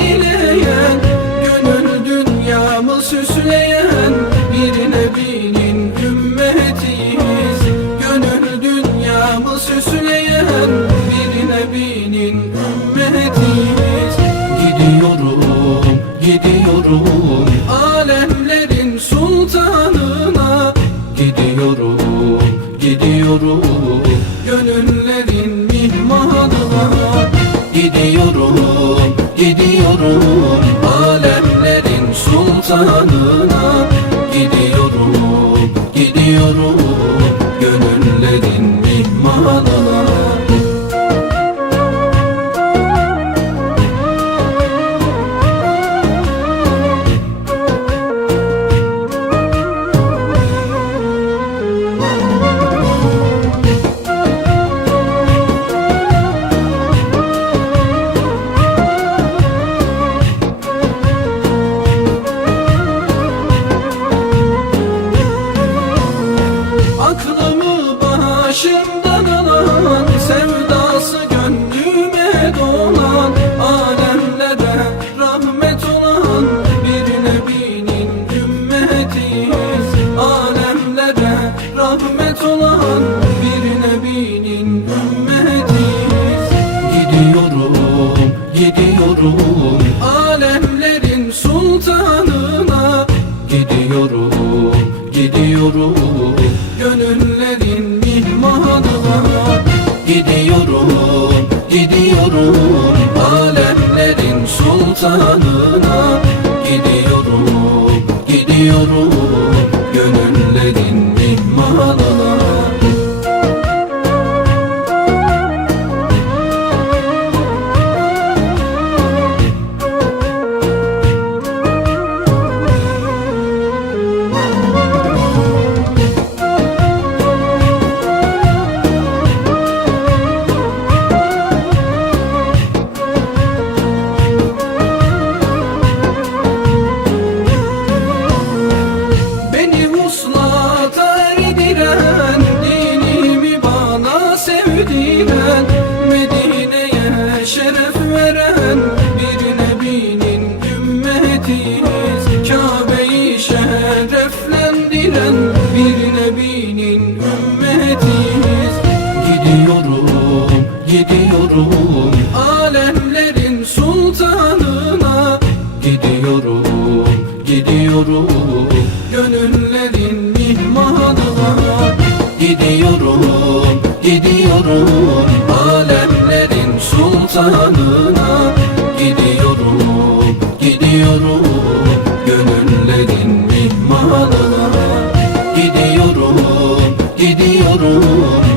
eyleyen Gönül dünyamı süsleyen Bir nebinin ümmetiyiz. Gönül dünyamı süsleyen Bir nebinin ümmetiyiz. Gidiyorum, gidiyorum Alemlerin sultanına. Gidiyorum, gidiyorum Gönüllerin gidiyorum Alemlerin sultanına. Gidiyorum, gidiyorum başımdan alan Sevdası gönlüme dolan Alemlere rahmet olan Bir nebinin ümmetiyiz. Alemlere rahmet olan Bir nebinin ümmetiyiz. Gidiyorum, gidiyorum Alemlerin sultanına. Gidiyorum, gidiyorum gidiyorum Alemlerin sultanına. Gidiyorum, gidiyorum Gönüllerin mihmanına sevdiren Medine'ye şeref veren Bir nebinin ümmetiyiz Kabe'yi şereflendiren Bir nebinin ümmetiyiz Gidiyorum, gidiyorum Alemlerin sultanına. Gidiyorum, gidiyorum Gönüllerin mihmanına. Gidiyorum, gidiyorum Alemlerin sultanına Gidiyorum, gidiyorum. Gönüllerin mihmanına Gidiyorum, gidiyorum